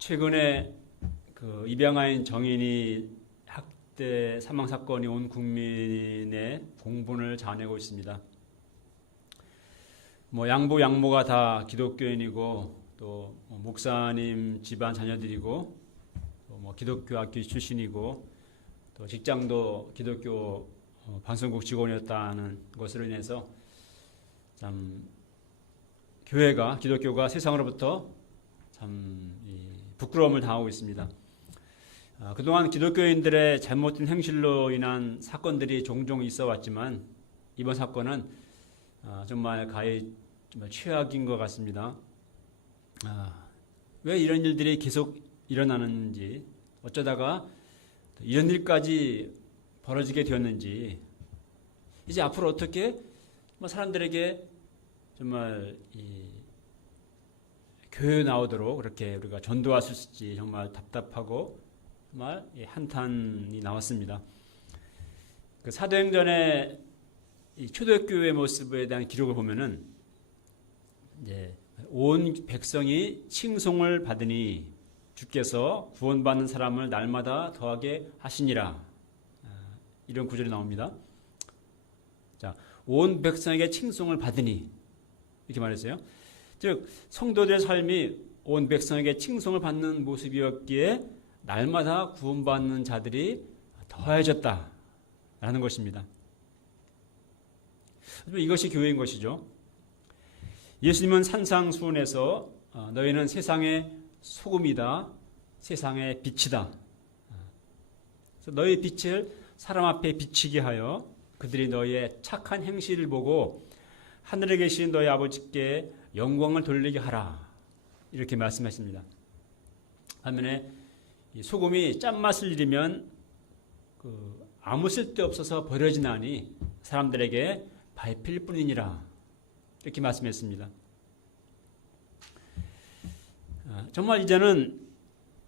최근에 그 입양아인 정인이 학대 사망 사건이 온 국민의 공분을 자아내고 있습니다. 양부 양모가 다 기독교인이고 또 목사님 집안 자녀들이고 또 기독교 학교 출신이고 또 직장도 기독교 방송국 직원이었다는 것으로 인해서 참 기독교가 세상으로부터 참 부끄러움을 당하고 있습니다. 그동안 기독교인들의 잘못된 행실로 인한 사건들이 종종 있어 왔지만 이번 사건은 정말 가히 정말 최악인 것 같습니다. 왜 이런 일들이 계속 일어나는지, 어쩌다가 이런 일까지 벌어지게 되었는지, 이제 앞으로 어떻게 사람들에게 정말 교회 나오도록 그렇게 우리가 전도할 수 있을지 정말 답답하고 정말 한탄이 나왔습니다. 그 사도행전의 초대교회의 모습에 대한 기록을 보면은 온 백성이 칭송을 받으니 주께서 구원받는 사람을 날마다 더하게 하시니라, 이런 구절이 나옵니다. 자, 온 백성에게 칭송을 받으니 이렇게 말했어요. 즉 성도들의 삶이 온 백성에게 칭송을 받는 모습이었기에 날마다 구원받는 자들이 더해졌다라는 것입니다. 이것이 교회인 것이죠. 예수님은 산상수훈에서 너희는 세상의 소금이다, 세상의 빛이다. 그래서 너희 빛을 사람 앞에 비치게 하여 그들이 너희의 착한 행실을 보고 하늘에 계신 너희 아버지께 영광을 돌리게 하라, 이렇게 말씀하십니다. 반면에 소금이 짠맛을 잃으면 아무 쓸데없어서 버려지나니 사람들에게 밟힐 뿐이니라, 이렇게 말씀했습니다. 정말 이제는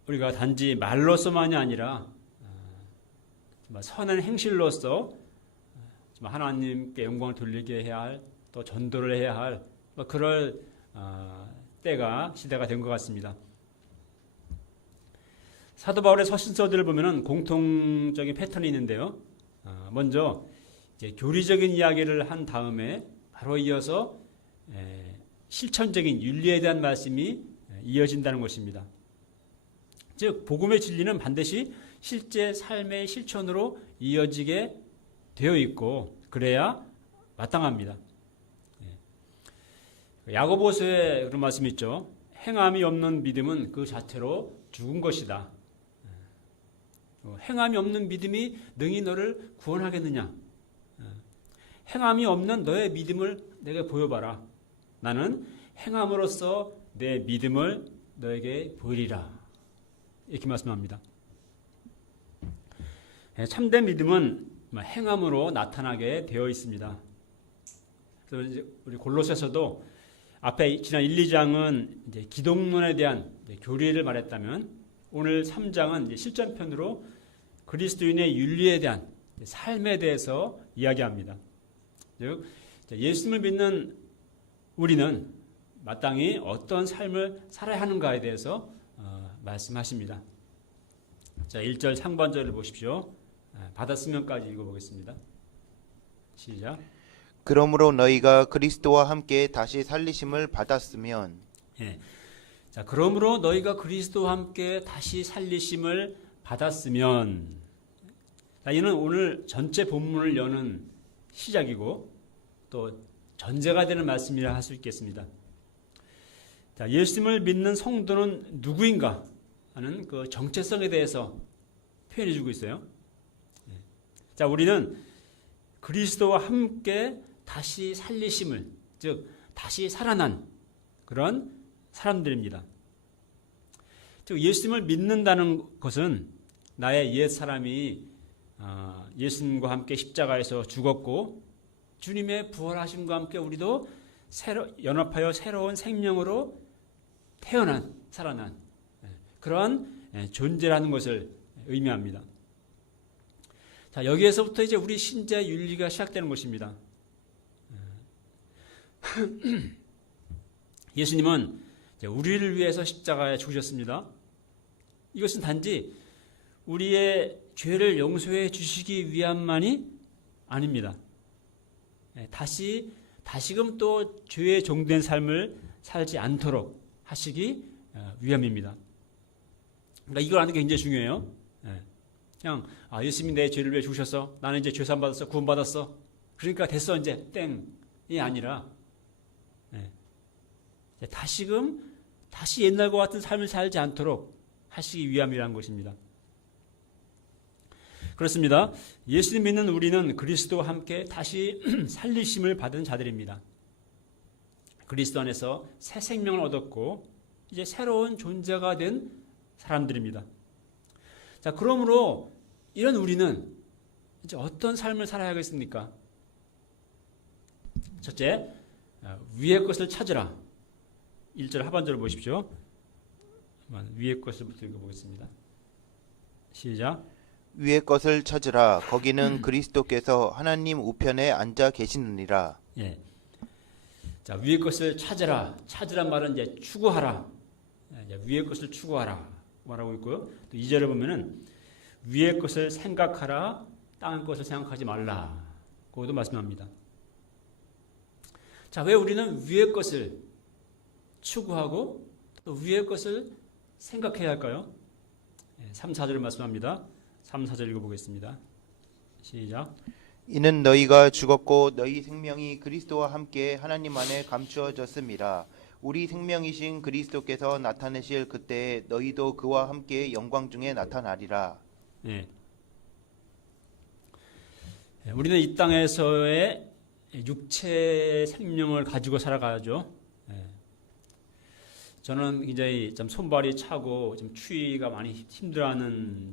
우리가 단지 말로서만이 아니라 선한 행실로서 하나님께 영광을 돌리게 해야 할, 또 전도를 해야 할 그럴 시대가 된 것 같습니다. 사도 바울의 서신서들을 보면 공통적인 패턴이 있는데요. 먼저 이제 교리적인 이야기를 한 다음에 바로 이어서 실천적인 윤리에 대한 말씀이 이어진다는 것입니다. 즉 복음의 진리는 반드시 실제 삶의 실천으로 이어지게 되어 있고 그래야 마땅합니다. 야고보서에 그런 말씀이 있죠. 행함이 없는 믿음은 그 자체로 죽은 것이다. 행함이 없는 믿음이 능히 너를 구원하겠느냐? 행함이 없는 너의 믿음을 내게 보여봐라. 나는 행함으로써 내 믿음을 너에게 보이리라, 이렇게 말씀합니다. 참된 믿음은 행함으로 나타나게 되어 있습니다. 그래서 이제 우리 골로새서도 앞에 지난 1, 2장은 이제 기독론에 대한 교리를 말했다면 오늘 3장은 이제 실전편으로 그리스도인의 윤리에 대한 삶에 대해서 이야기합니다. 즉 예수님을 믿는 우리는 마땅히 어떤 삶을 살아야 하는가에 대해서 말씀하십니다. 자, 1절 상반절을 보십시오. 받았으면까지 읽어보겠습니다. 시작. 그러므로 너희가 그리스도와 함께 다시 살리심을 받았으면, 자, 그러므로 너희가 그리스도와 함께 다시 살리심을 받았으면, 자, 이는 오늘 전체 본문을 여는 시작이고 또 전제가 되는 말씀이라 할 수 있겠습니다. 자, 예수님을 믿는 성도는 누구인가 하는 그 정체성에 대해서 표현해 주고 있어요. 자, 우리는 그리스도와 함께 다시 살리심을, 즉 다시 살아난 그런 사람들입니다. 즉 예수님을 믿는다는 것은 나의 옛 사람이 예수님과 함께 십자가에서 죽었고 주님의 부활하심과 함께 우리도 연합하여 새로운 생명으로 태어난, 살아난 그런 존재라는 것을 의미합니다. 자, 여기에서부터 이제 우리 신자의 윤리가 시작되는 것입니다. 예수님은 우리를 위해서 십자가에 죽으셨습니다. 이것은 단지 우리의 죄를 용서해 주시기 위함만이 아닙니다. 다시금 또 죄의 종된 삶을 살지 않도록 하시기 위함입니다. 그러니까 이걸 아는 게 굉장히 중요해요. 그냥 예수님이 내 죄를 왜 주셨어? 나는 이제 죄 사함 받았어, 구원 받았어. 그러니까 됐어 이제 땡이 아니라 다시 옛날과 같은 삶을 살지 않도록 하시기 위함이라는 것입니다. 그렇습니다. 예수님 믿는 우리는 그리스도와 함께 다시 살리심을 받은 자들입니다. 그리스도 안에서 새 생명을 얻었고 이제 새로운 존재가 된 사람들입니다. 자, 그러므로 이런 우리는 이제 어떤 삶을 살아야겠습니까? 첫째, 위의 것을 찾으라. 1절 하반절을 보십시오. 위의 것을부터 읽어보겠습니다. 시작. 위의 것을 찾으라. 거기는 그리스도께서 하나님 우편에 앉아 계시느니라. 예. 자, 위의 것을 찾으라. 찾으란 말은 이제 추구하라. 위의 것을 추구하라 말하고 있고요. 또 2절에 보면은 위의 것을 생각하라. 땅의 것을 생각하지 말라. 그것도 말씀합니다. 자, 왜 우리는 위의 것을 추구하고 또 위의 것을 생각해야 할까요? 3, 4절을 말씀합니다. 3, 4절 읽어보겠습니다. 시작. 이는 너희가 죽었고 너희 생명이 그리스도와 함께 하나님 안에 감추어졌음이라. 우리 생명이신 그리스도께서 나타내실 그때에 너희도 그와 함께 영광 중에 나타나리라. 네. 우리는 이 땅에서의 육체 생명을 가지고 살아가죠. 저는 굉장히 좀 손발이 차고 좀 추위가 많이 힘들어하는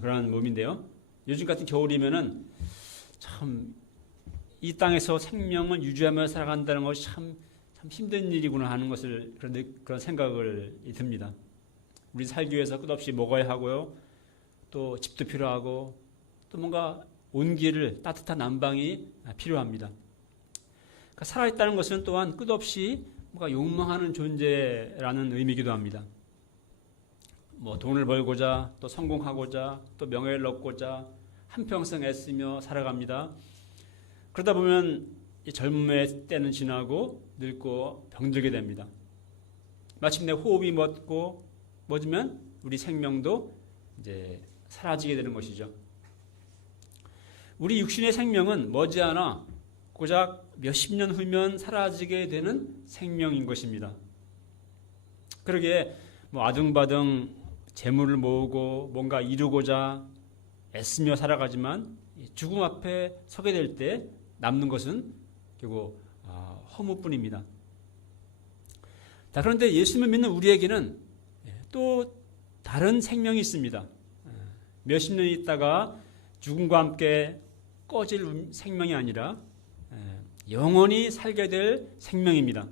그런 몸인데요. 요즘 같은 겨울이면은 참 이 땅에서 생명을 유지하며 살아간다는 것이 참 힘든 일이구나 하는 것을 그런 생각을 듭니다. 우리 살기 위해서 끝없이 먹어야 하고요. 또 집도 필요하고 또 뭔가 온기를 따뜻한 난방이 필요합니다. 그러니까 살아있다는 것은 또한 끝없이 뭔가 욕망하는 존재라는 의미이기도 합니다. 뭐 돈을 벌고자 또 성공하고자 또 명예를 얻고자 한평생 애쓰며 살아갑니다. 그러다 보면 젊음의 때는 지나고 늙고 병들게 됩니다. 마침내 호흡이 멎으면 우리 생명도 이제 사라지게 되는 것이죠. 우리 육신의 생명은 머지않아 고작 몇십 년 후면 사라지게 되는 생명인 것입니다. 그러기에 아등바등 재물을 모으고 뭔가 이루고자 애쓰며 살아가지만 죽음 앞에 서게 될 때 남는 것은 결국 허무뿐입니다. 자, 그런데 예수님을 믿는 우리에게는 또 다른 생명이 있습니다. 몇십 년 있다가 죽음과 함께 꺼질 생명이 아니라 영원히 살게 될 생명입니다.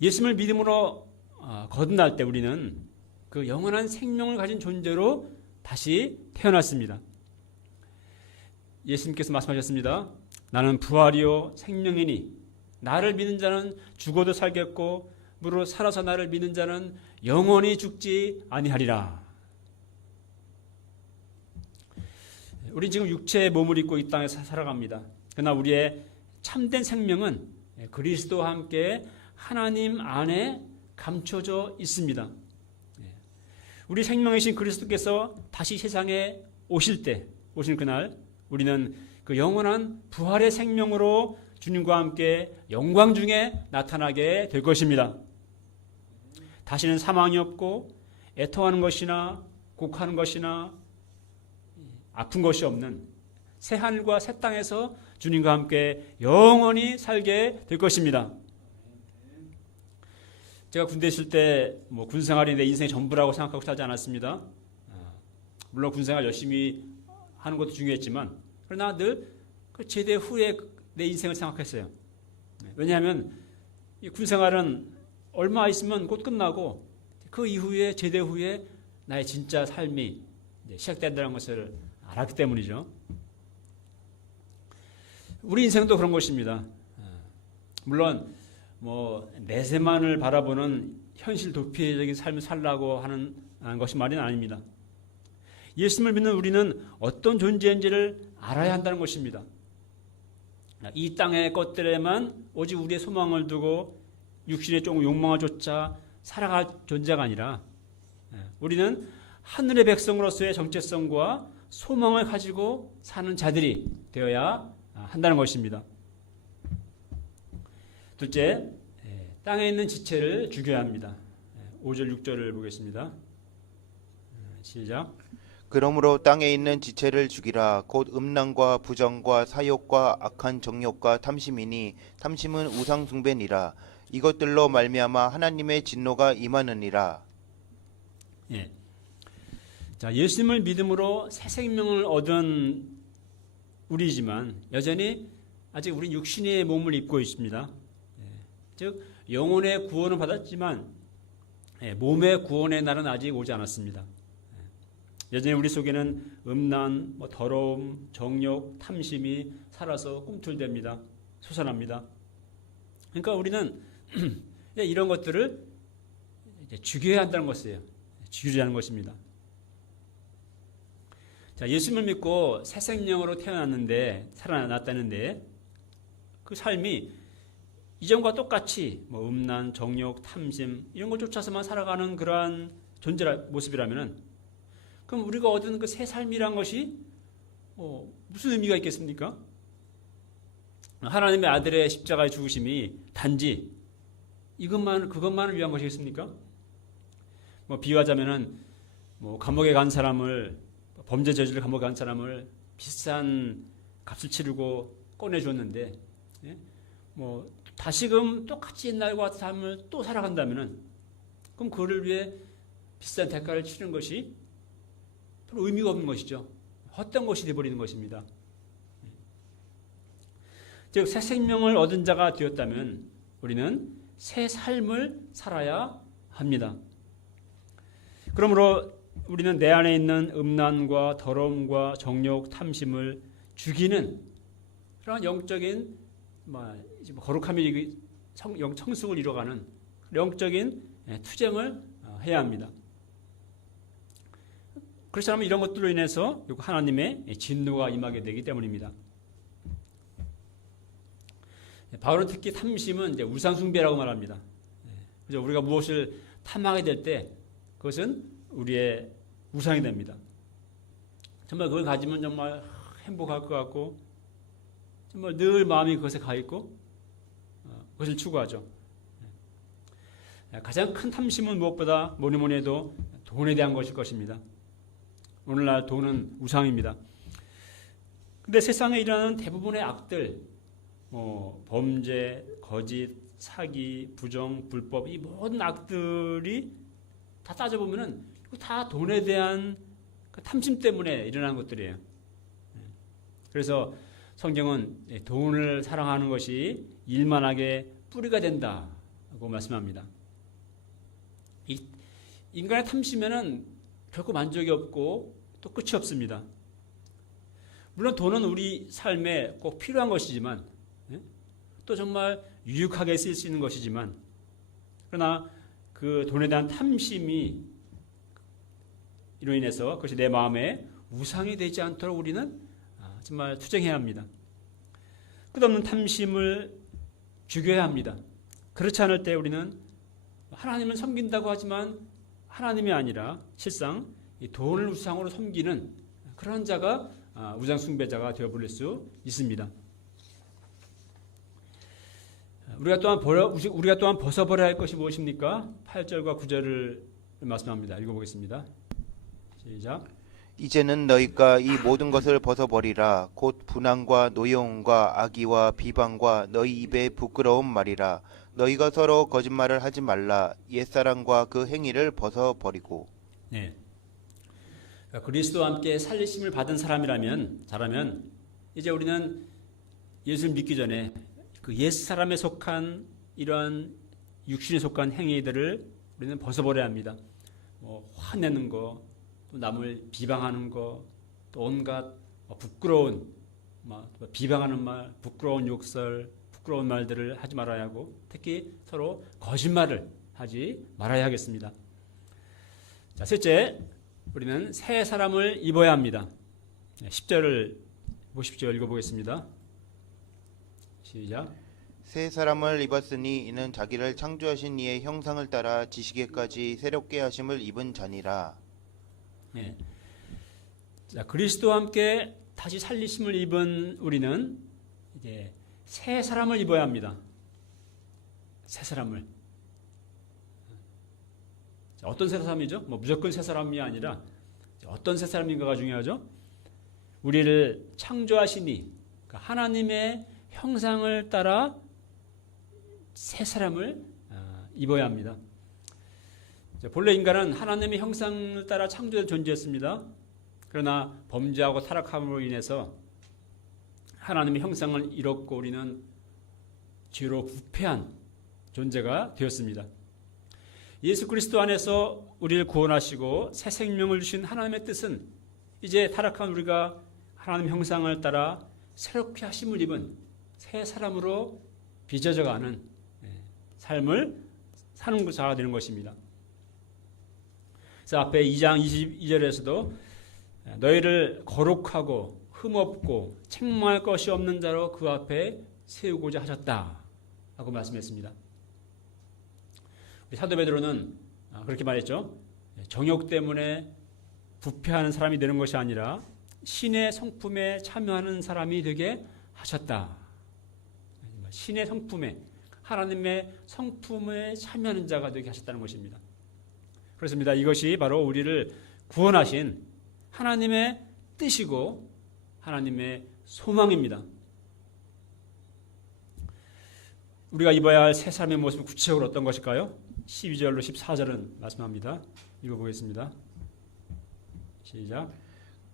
예수님을 믿음으로 거듭날 때 우리는 그 영원한 생명을 가진 존재로 다시 태어났습니다. 예수님께서 말씀하셨습니다. 나는 부활이요 생명이니 나를 믿는 자는 죽어도 살겠고 무릇 살아서 나를 믿는 자는 영원히 죽지 아니하리라. 우리 지금 육체의 몸을 입고 이 땅에서 살아갑니다. 그러나 우리의 참된 생명은 그리스도와 함께 하나님 안에 감춰져 있습니다. 우리 생명이신 그리스도께서 다시 세상에 오신 그날 우리는 그 영원한 부활의 생명으로 주님과 함께 영광 중에 나타나게 될 것입니다. 다시는 사망이 없고 애통하는 것이나 곡하는 것이나 아픈 것이 없는 새 하늘과 새 땅에서 주님과 함께 영원히 살게 될 것입니다. 제가 군대 있을 때 군생활이 내 인생의 전부라고 생각하고 살지 않았습니다. 물론 군생활 열심히 하는 것도 중요했지만 그러나 늘 그 제대 후에 내 인생을 생각했어요. 왜냐하면 이 군생활은 얼마 있으면 곧 끝나고 그 이후에 제대 후에 나의 진짜 삶이 시작된다는 것을 알았기 때문이죠. 우리 인생도 그런 것입니다. 물론 내세만을 바라보는 현실 도피적인 삶을 살라고 하는 것이 말이 아닙니다. 예수님을 믿는 우리는 어떤 존재인지를 알아야 한다는 것입니다. 이 땅의 것들에만 오직 우리의 소망을 두고 육신의 조금 욕망을 쫓아 살아갈 존재가 아니라 우리는 하늘의 백성으로서의 정체성과 소망을 가지고 사는 자들이 되어야 한다는 것입니다. 둘째, 땅에 있는 지체를 죽여야 합니다. 5절 6절을 보겠습니다. 시작. 그러므로 땅에 있는 지체를 죽이라. 곧 음란과 부정과 사욕과 악한 정욕과 탐심이니 탐심은 우상 숭배니라. 이것들로 말미암아 하나님의 진노가 임하느니라. 예. 자, 예수님을 믿음으로 새 생명을 얻은 우리지만 여전히 아직 우리 육신의 몸을 입고 있습니다. 즉 영혼의 구원을 받았지만 몸의 구원의 날은 아직 오지 않았습니다. 여전히 우리 속에는 음란, 더러움, 정욕, 탐심이 살아서 꿈틀댑니다. 솟아납니다. 그러니까 우리는 이런 것들을 죽여야 한다는 것이에요. 죽이려는 것입니다. 자, 예수님을 믿고 새 생명으로 태어났는데 살아났다는데 그 삶이 이전과 똑같이 음란, 정욕, 탐심 이런 걸 쫓아서만 살아가는 그러한 모습이라면은 그럼 우리가 얻은 그 새 삶이란 것이 무슨 의미가 있겠습니까? 하나님의 아들의 십자가의 죽으심이 단지 그것만을 위한 것이겠습니까? 비유하자면은 감옥에 간 사람을 범죄 저지를 감옥에 간 사람을 비싼 값을 치르고 꺼내줬는데 다시금 똑같이 옛날과 같은 삶을 또 살아간다면은 그럼 그를 위해 비싼 대가를 치르는 것이 별로 의미가 없는 것이죠. 헛된 것이 되어버리는 것입니다. 즉 새 생명을 얻은 자가 되었다면 우리는 새 삶을 살아야 합니다. 그러므로 우리는 내 안에 있는 음란과 더러움과 정욕, 탐심을 죽이는 그런 영적인 거룩함이 청승을 이뤄가는 영적인 투쟁을 해야 합니다. 그렇지 않으면 이런 것들로 인해서 하나님의 진노가 임하게 되기 때문입니다. 바울은 특히 탐심은 이제 우상숭배라고 말합니다. 그래서 우리가 무엇을 탐하게 될 때 그것은 우리의 우상이 됩니다. 정말 그걸 가지면 정말 행복할 것 같고 정말 늘 마음이 그것에 가 있고 그것을 추구하죠. 가장 큰 탐심은 무엇보다 뭐니 해도 돈에 대한 것일 것입니다. 오늘날 돈은 우상입니다. 근데 세상에 일어나는 대부분의 악들, 범죄, 거짓, 사기, 부정, 불법 이 모든 악들이 다 따져보면은 다 돈에 대한 탐심 때문에 일어나는 것들이에요. 그래서 성경은 돈을 사랑하는 것이 일만하게 뿌리가 된다고 말씀합니다. 인간의 탐심에는 결코 만족이 없고 또 끝이 없습니다. 물론 돈은 우리 삶에 꼭 필요한 것이지만 또 정말 유익하게 쓸 수 있는 것이지만 그러나 그 돈에 대한 탐심이 이로 인해서 그것이 내 마음에 우상이 되지 않도록 우리는 정말 투쟁해야 합니다. 끝없는 탐심을 죽여야 합니다. 그렇지 않을 때 우리는 하나님을 섬긴다고 하지만 하나님이 아니라 실상 이 돈을 우상으로 섬기는 그런 자가 우상 숭배자가 되어버릴 수 있습니다. 우리가 또한 벗어버려야 할 것이 무엇입니까? 8절과 9절을 말씀합니다. 읽어보겠습니다. 시작. 이제는 너희가 이 모든 것을 벗어버리라. 곧 분항과 노여움과 악의와 비방과 너희 입에 부끄러운 말이라. 너희가 서로 거짓말을 하지 말라. 옛사람과 그 행위를 벗어버리고. 네. 그리스도와 함께 살리심을 받은 사람이라면 이제 우리는 예수를 믿기 전에 그 옛사람에 속한 이러한 육신에 속한 행위들을 우리는 벗어버려야 합니다. 화내는 거, 또 남을 비방하는 거, 또 온갖 부끄러운 비방하는 말, 부끄러운 욕설, 부끄러운 말들을 하지 말아야 하고 특히 서로 거짓말을 하지 말아야 하겠습니다. 자, 셋째, 우리는 새 사람을 입어야 합니다. 10절을 보십시오. 읽어보겠습니다. 시작. 새 사람을 입었으니 이는 자기를 창조하신 이의 형상을 따라 지식에까지 새롭게 하심을 입은 자니라. 예. 자, 그리스도와 함께 다시 살리심을 입은 우리는 이제 새 사람을 입어야 합니다. 새 사람을. 자, 어떤 새 사람이죠? 뭐 무조건 새 사람이 아니라 어떤 새 사람인가가 중요하죠. 우리를 창조하시니 그러니까 하나님의 형상을 따라 새 사람을 입어야 합니다. 자, 본래 인간은 하나님의 형상을 따라 창조된 존재였습니다. 그러나 범죄하고 타락함으로 인해서 하나님의 형상을 잃었고 우리는 죄로 부패한 존재가 되었습니다. 예수 그리스도 안에서 우리를 구원하시고 새 생명을 주신 하나님의 뜻은 이제 타락한 우리가 하나님 형상을 따라 새롭게 하심을 입은 새 사람으로 빚어져가는 삶을 사는 자가 되는 것입니다. 그래서 앞에 2장 22절에서도 너희를 거룩하고 흠없고 책망할 것이 없는 자로 그 앞에 세우고자 하셨다라고 말씀했습니다. 우리 사도 베드로는 그렇게 말했죠. 정욕 때문에 부패하는 사람이 되는 것이 아니라 신의 성품에 참여하는 사람이 되게 하셨다. 신의 성품에 하나님의 성품에 참여하는 자가 되게 하셨다는 것입니다. 그렇습니다. 이것이 바로 우리를 구원하신 하나님의 뜻이고 하나님의 소망입니다. 우리가 입어야 할 새 사람의 모습은 구체적으로 어떤 것일까요? 12절로 14절은 말씀합니다. 읽어보겠습니다. 시작.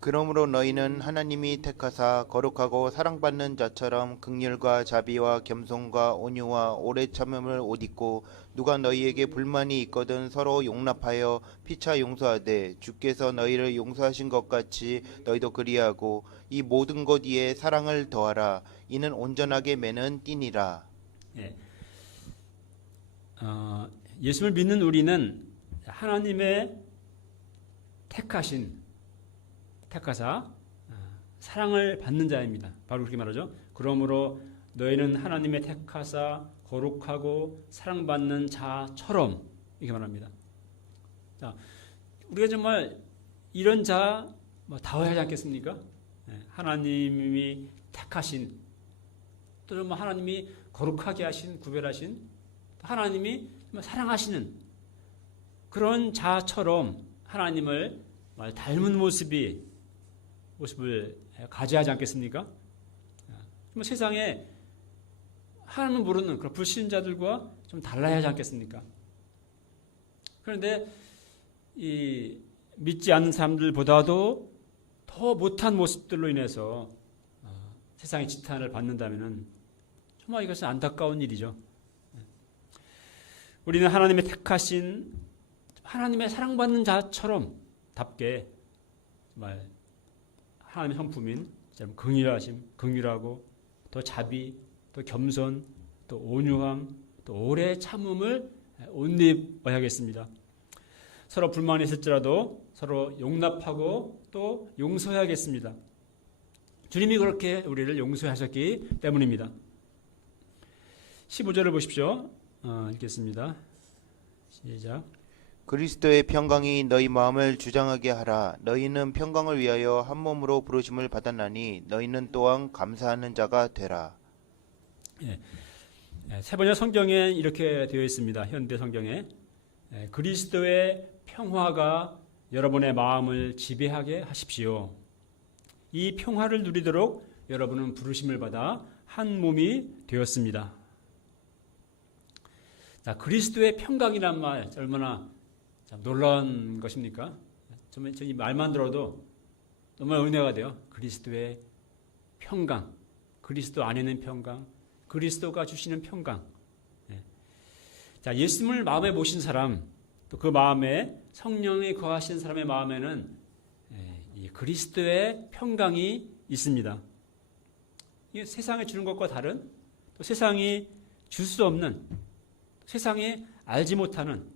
그러므로 너희는 하나님이 택하사 거룩하고 사랑받는 자처럼 긍휼과 자비와 겸손과 온유와 오래 참음을 옷 입고 누가 너희에게 불만이 있거든 서로 용납하여 피차 용서하되 주께서 너희를 용서하신 것 같이 너희도 그리하고 이 모든 것 위에 사랑을 더하라. 이는 온전하게 매는 띠니라. 예. 예수를 믿는 우리는 하나님의 택하사 사랑을 받는 자입니다. 바로 그렇게 말하죠. 그러므로 너희는 하나님의 택하사 거룩하고 사랑받는 자처럼 이렇게 말합니다. 자, 우리가 정말 이런 자 다워야 하지 않겠습니까? 하나님이 택하신 또 하나님이 거룩하게 하신 구별하신 하나님이 사랑하시는 그런 자처럼 하나님을 닮은 모습을 가져야 하지 않겠습니까? 세상에 하나님을 모르는 그런 불신자들과 좀 달라야 하지 않겠습니까? 그런데 이 믿지 않는 사람들보다도 더 못한 모습들로 인해서 세상의 지탄을 받는다면 정말 이것은 안타까운 일이죠. 우리는 하나님의 택하신 하나님의 사랑받는 자처럼 답게 정말 하나님의 형품인 긍휼하고 또 자비, 또 겸손, 또 온유함, 또 오래 참음을 옷 입어야겠습니다. 서로 불만이 있을지라도 서로 용납하고 또 용서해야겠습니다. 주님이 그렇게 우리를 용서하셨기 때문입니다. 15절을 보십시오. 읽겠습니다. 시작. 그리스도의 평강이 너희 마음을 주장하게 하라. 너희는 평강을 위하여 한 몸으로 부르심을 받았나니 너희는 또한 감사하는 자가 되라. 세 번째 성경에 이렇게 되어 있습니다. 현대 성경에 그리스도의 평화가 여러분의 마음을 지배하게 하십시오. 이 평화를 누리도록 여러분은 부르심을 받아 한 몸이 되었습니다. 자, 그리스도의 평강이란 말 얼마나 참 놀라운 것입니까? 정말 이 말만 들어도 정말 은혜가 돼요. 그리스도의 평강, 그리스도 안에 있는 평강, 그리스도가 주시는 평강. 자, 예수님을 마음에 모신 사람, 또 그 마음에 성령이 거하신 사람의 마음에는 이 그리스도의 평강이 있습니다. 이게 세상에 주는 것과 다른, 또 세상이 줄 수 없는, 세상에 알지 못하는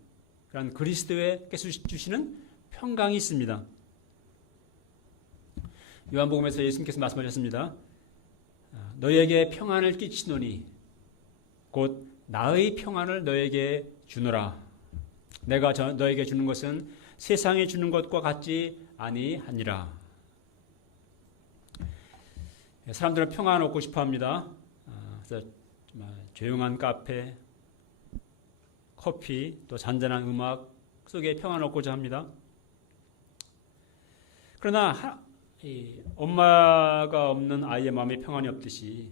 그런 그리스도께서 주시는 평강이 있습니다. 요한복음에서 예수님께서 말씀하셨습니다. 너희에게 평안을 끼치노니 곧 나의 평안을 너희에게 주노라. 내가 너희에게 주는 것은 세상에 주는 것과 같지 아니하니라. 사람들은 평안을 얻고 싶어합니다. 그래서 조용한 카페, 커피, 또 잔잔한 음악 속에 평안을 얻고자 합니다. 그러나 엄마가 없는 아이의 마음에 평안이 없듯이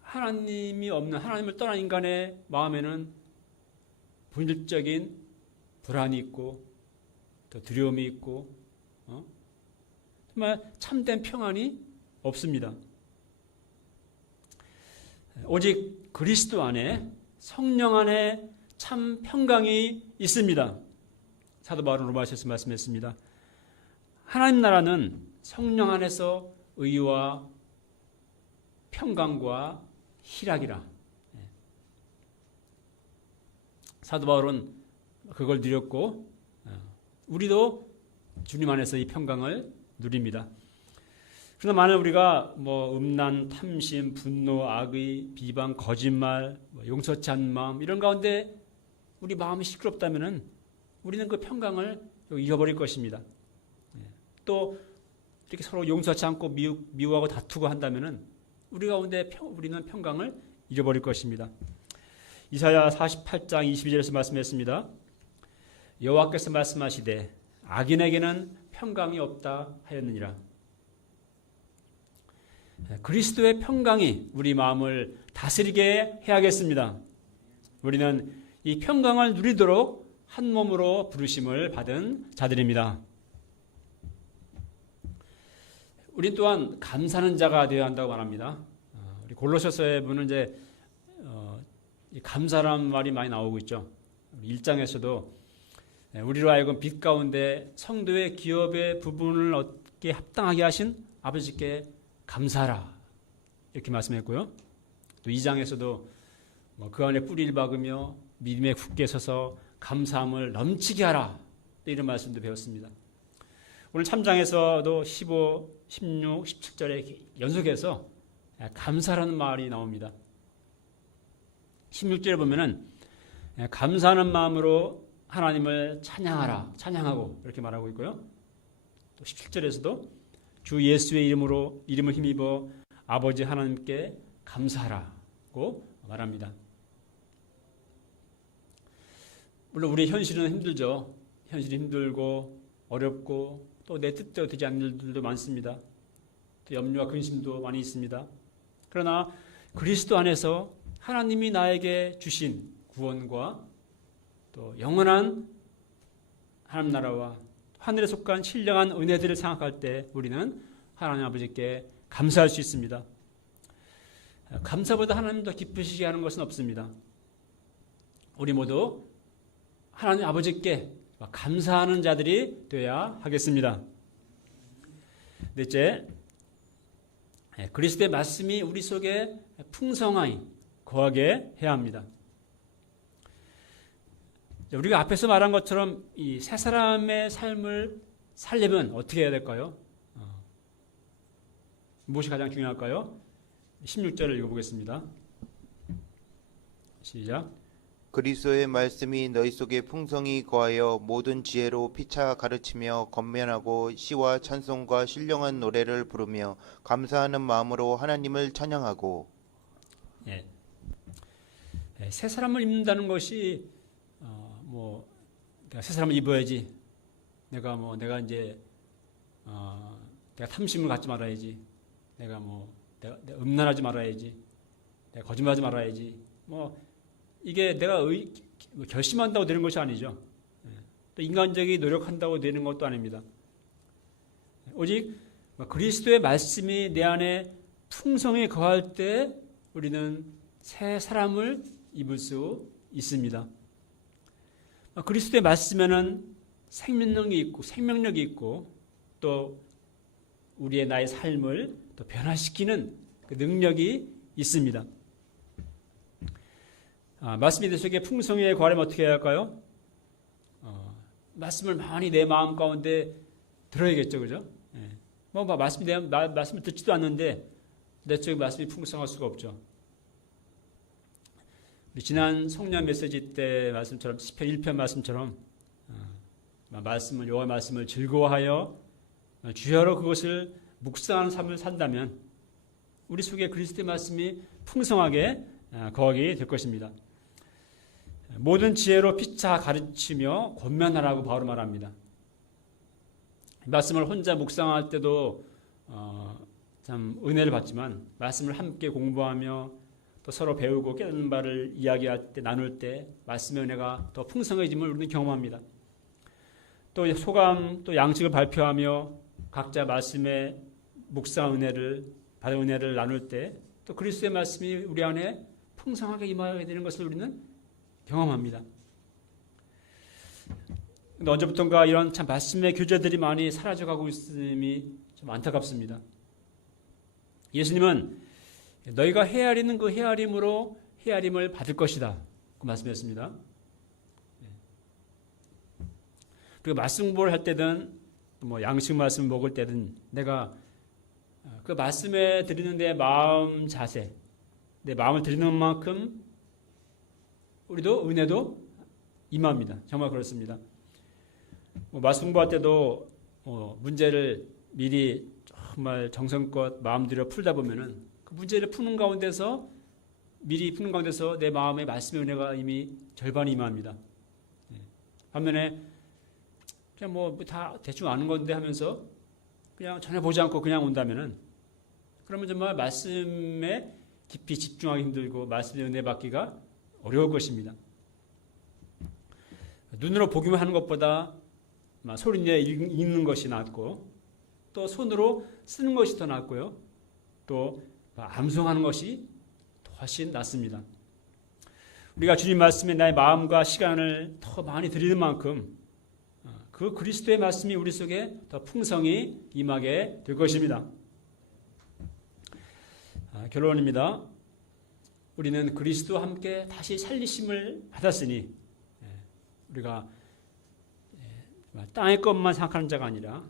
하나님이 없는, 하나님을 떠난 인간의 마음에는 본질적인 불안이 있고 또 두려움이 있고 정말 참된 평안이 없습니다. 오직 그리스도 안에, 성령 안에 참 평강이 있습니다. 사도 바울은 로마서에서 말씀했습니다. 하나님 나라는 성령 안에서 의와 평강과 희락이라. 사도 바울은 그걸 누렸고 우리도 주님 안에서 이 평강을 누립니다. 그러나 만약 우리가 음란, 탐심, 분노, 악의, 비방, 거짓말, 용서치 않는 마음 이런 가운데 우리 마음이 시끄럽다면은 우리는 그 평강을 잃어버릴 것입니다. 또 이렇게 서로 용서치 않고 미워하고 다투고 한다면은 우리 가운데 우리는 평강을 잃어버릴 것입니다. 이사야 48장 22절에서 말씀했습니다. 여호와께서 말씀하시되 악인에게는 평강이 없다 하였느니라. 그리스도의 평강이 우리 마음을 다스리게 해야겠습니다. 우리는 이 평강을 누리도록 한 몸으로 부르심을 받은 자들입니다. 우리 또한 감사하는 자가 되어야 한다고 말합니다. 우리 골로새서에 보면 이제 감사란 말이 많이 나오고 있죠. 1장에서도 우리로 하여금 빛 가운데 성도의 기업의 부분을 얻게 합당하게 하신 아버지께 감사하라 이렇게 말씀했고요. 또 2장에서도 그 안에 뿌리를 박으며 믿음에 굳게 서서 감사함을 넘치게 하라 이런 말씀도 배웠습니다. 오늘 3장에서도 15, 16, 17절에 연속해서 감사라는 말이 나옵니다. 16절에 보면은 감사하는 마음으로 하나님을 찬양하고 이렇게 말하고 있고요. 또 17절에서도 주 예수의 이름을 힘입어 아버지 하나님께 감사하라고 말합니다. 물론 우리의 현실은 힘들죠. 현실이 힘들고 어렵고 또 내 뜻대로 되지 않는 일들도 많습니다. 또 염려와 근심도 많이 있습니다. 그러나 그리스도 안에서 하나님이 나에게 주신 구원과 또 영원한 하나님 나라와 하늘에 속한 신령한 은혜들을 생각할 때 우리는 하나님 아버지께 감사할 수 있습니다. 감사보다 하나님 더 기쁘시게 하는 것은 없습니다. 우리 모두 하나님 아버지께 감사하는 자들이 되어야 하겠습니다. 넷째, 그리스도의 말씀이 우리 속에 풍성하게 거하게 해야 합니다. 우리가 앞에서 말한 것처럼 이 세 사람의 삶을 살려면 어떻게 해야 될까요? 무엇이 가장 중요할까요? 16절을 읽어보겠습니다. 시작. 그리스도의 말씀이 너희 속에 풍성히 거하여 모든 지혜로 피차 가르치며 권면하고 시와 찬송과 신령한 노래를 부르며 감사하는 마음으로 하나님을 찬양하고. 새 사람을 입는다는 것이 내가 새 사람을 입어야지. 내가 이제 내가 탐심을 갖지 말아야지. 내가 음란하지 말아야지. 내가 거짓말하지 말아야지. 이게 내가 결심한다고 되는 것이 아니죠. 또 인간적인 노력한다고 되는 것도 아닙니다. 오직 그리스도의 말씀이 내 안에 풍성히 거할 때 우리는 새 사람을 입을 수 있습니다. 그리스도의 말씀에는 생명력이 있고 또 우리의 나의 삶을 또 변화시키는 그 능력이 있습니다. 말씀이 내 속에 풍성히 거하려면 어떻게 해야 할까요? 말씀을 많이 내 마음 가운데 들어야겠죠, 그죠? 예. 말씀을 듣지도 않는데 내 쪽에 말씀이 풍성할 수가 없죠. 우리 지난 송년 메시지 때 말씀처럼 시편 1편 말씀처럼 여호와의 말씀을 즐거워하여 주야로 그것을 묵상하는 삶을 산다면 우리 속에 그리스도의 말씀이 풍성하게 거하게 될 것입니다. 모든 지혜로 피차 가르치며 권면하라고 바로 말합니다. 말씀을 혼자 묵상할 때도 참 은혜를 받지만 말씀을 함께 공부하며 또 서로 배우고 깨닫는 바를 이야기할 때 나눌 때 말씀의 은혜가 더 풍성해짐을 우리는 경험합니다. 또 소감 또 양식을 발표하며 각자 말씀의 묵상 은혜를 받은 은혜를 나눌 때 또 그리스도의 말씀이 우리 안에 풍성하게 임하게 되는 것을 우리는 경험합니다. 근데 언제부턴가 이런 참 말씀의 교제들이 많이 사라져가고 있음이 좀 안타깝습니다. 예수님은 너희가 헤아리는 그 헤아림으로 헤아림을 받을 것이다. 그 말씀했습니다. 그리고 말씀 공부를 할 때든 뭐 양식 말씀 먹을 때든 내가 그 말씀에 드리는 내 마음 자세, 내 마음을 드리는 만큼 우리도 은혜도 임합니다. 정말 그렇습니다. 말씀 공부할 때도 문제를 미리 정말 정성껏 마음 들여 풀다 보면은 그 문제를 푸는 가운데서 내 마음에 말씀의 은혜가 이미 절반이 임합니다. 반면에 그냥 뭐 다 대충 아는 건데 하면서 그냥 전혀 보지 않고 그냥 온다면은 그러면 정말 말씀에 깊이 집중하기 힘들고 말씀의 은혜 받기가 어려울 것입니다. 눈으로 보기만 하는 것보다 소리내 읽는 것이 낫고 또 손으로 쓰는 것이 더 낫고요. 또 암송하는 것이 훨씬 낫습니다. 우리가 주님 말씀에 나의 마음과 시간을 더 많이 드리는 만큼 그 그리스도의 말씀이 우리 속에 더 풍성히 임하게 될 것입니다. 결론입니다. 우리는 그리스도와 함께 다시 살리심을 받았으니 우리가 땅의 것만 생각하는 자가 아니라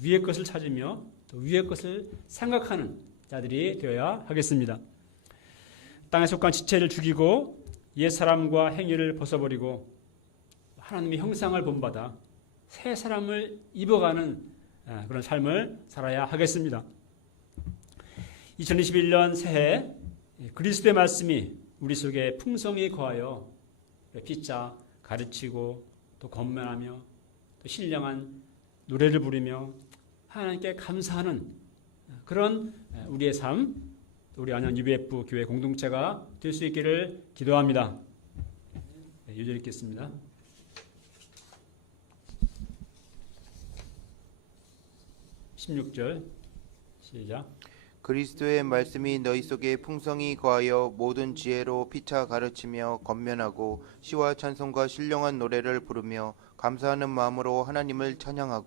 위의 것을 찾으며 또 위의 것을 생각하는 자들이 되어야 하겠습니다. 땅에 속한 지체를 죽이고 옛사람과 행위를 벗어버리고 하나님의 형상을 본받아 새 사람을 입어가는 그런 삶을 살아야 하겠습니다. 2021년 새해 그리스도의 말씀이 우리 속에 풍성히 거하여 피차 가르치고 또 권면하며 또 신령한 노래를 부르며 하나님께 감사하는 그런 우리의 삶, 우리 안양 UBF 교회 공동체가 될 수 있기를 기도합니다. 유절 읽겠습니다. 16절 시작. 그리스도의 말씀이 너희 속에 풍성히 거하여 모든 지혜로 피차 가르치며 권면하고 시와 찬송과 신령한 노래를 부르며 감사하는 마음으로 하나님을 찬양하고